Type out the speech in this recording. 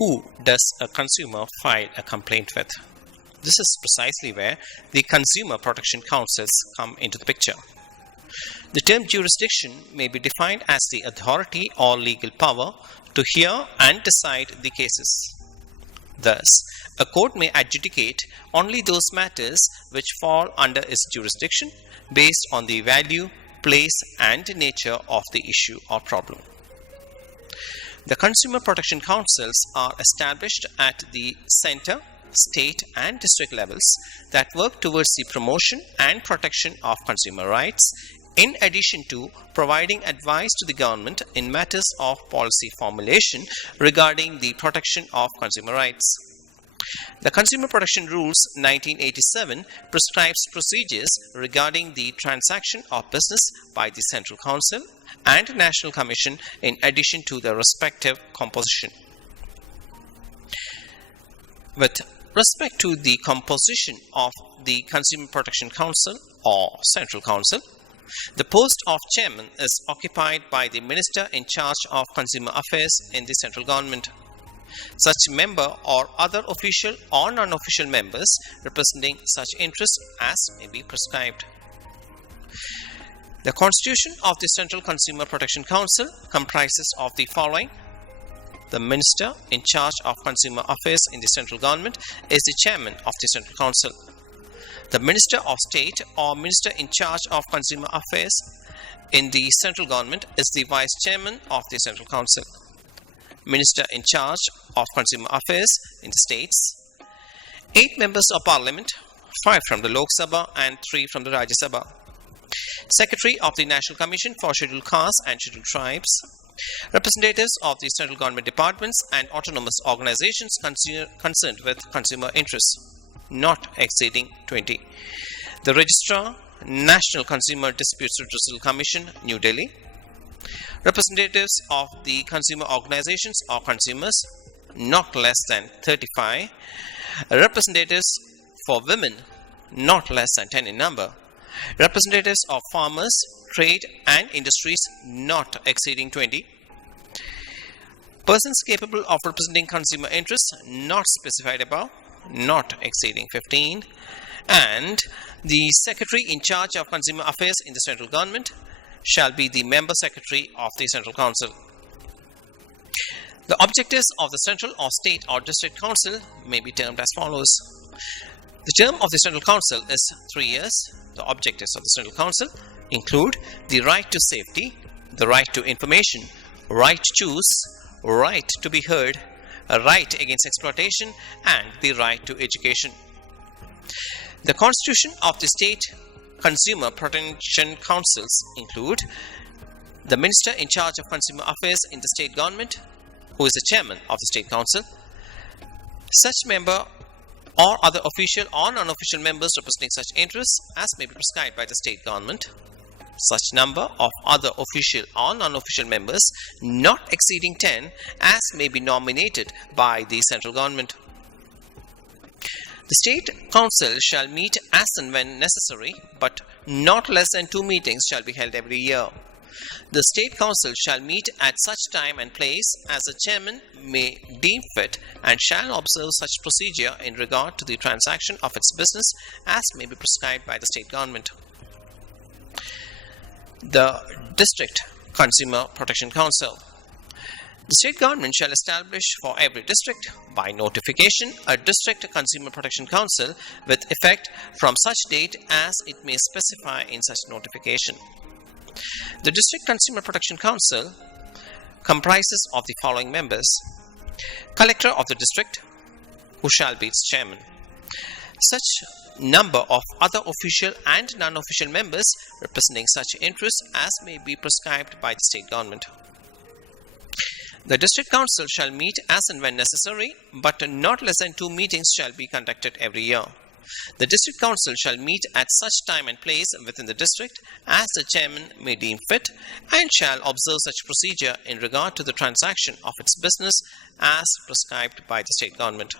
who does a consumer file a complaint with? This is precisely where the Consumer Protection Councils come into the picture. The term jurisdiction may be defined as the authority or legal power to hear and decide the cases. Thus, a court may adjudicate only those matters which fall under its jurisdiction based on the value, place, and nature of the issue or problem. The Consumer Protection Councils are established at the center, state, and district levels that work towards the promotion and protection of consumer rights, in addition to providing advice to the government in matters of policy formulation regarding the protection of consumer rights. The Consumer Protection Rules 1987 prescribes procedures regarding the transaction of business by the Central Council and National Commission in addition to their respective composition. With respect to the composition of the Consumer Protection Council or Central Council, the post of chairman is occupied by the Minister in charge of Consumer Affairs in the central government. Such member or other official or non-official members representing such interests as may be prescribed. The constitution of the Central Consumer Protection Council comprises of the following. The Minister in charge of Consumer Affairs in the central government is the chairman of the Central Council. The Minister of State or Minister in charge of Consumer Affairs in the central government is the vice chairman of the Central Council. Minister in charge of Consumer Affairs in the states. 8 members of Parliament, 5 from the Lok Sabha and 3 from the Rajya Sabha. Secretary of the National Commission for Scheduled Castes and Scheduled Tribes. Representatives of the central government departments and autonomous organizations concerned with consumer interests, not exceeding 20. The Registrar, National Consumer Disputes Redressal Commission, New Delhi. Representatives of the consumer organizations or consumers, not less than 35. Representatives for women, not less than 10 in number. Representatives of farmers, trade and industries, not exceeding 20. Persons capable of representing consumer interests, not specified above, not exceeding 15. And the Secretary in charge of Consumer Affairs in the central government shall be the member secretary of the Central Council. The objectives of the Central or State or District Council may be termed as follows. The term of the Central Council is 3 years. The objectives of the Central Council include the right to safety, the right to information, right to choose, right to be heard, a right against exploitation, and the right to education. The constitution of the State Consumer Protection Councils include the Minister in charge of Consumer Affairs in the state government, who is the chairman of the State Council. Such member or other official or non-official members representing such interests as may be prescribed by the state government. Such number of other official or non-official members not exceeding 10 as may be nominated by the central government. The State Council shall meet as and when necessary, but not less than 2 meetings shall be held every year. The State Council shall meet at such time and place as the chairman may deem fit and shall observe such procedure in regard to the transaction of its business as may be prescribed by the state government. The District Consumer Protection Council. The state government shall establish for every district, by notification, a District Consumer Protection Council with effect from such date as it may specify in such notification. The District Consumer Protection Council comprises of the following members. Collector of the district, who shall be its chairman. Such number of other official and non-official members representing such interests as may be prescribed by the state government. The District Council shall meet as and when necessary, but not less than 2 meetings shall be conducted every year. The District Council shall meet at such time and place within the district as the chairman may deem fit and shall observe such procedure in regard to the transaction of its business as prescribed by the state government.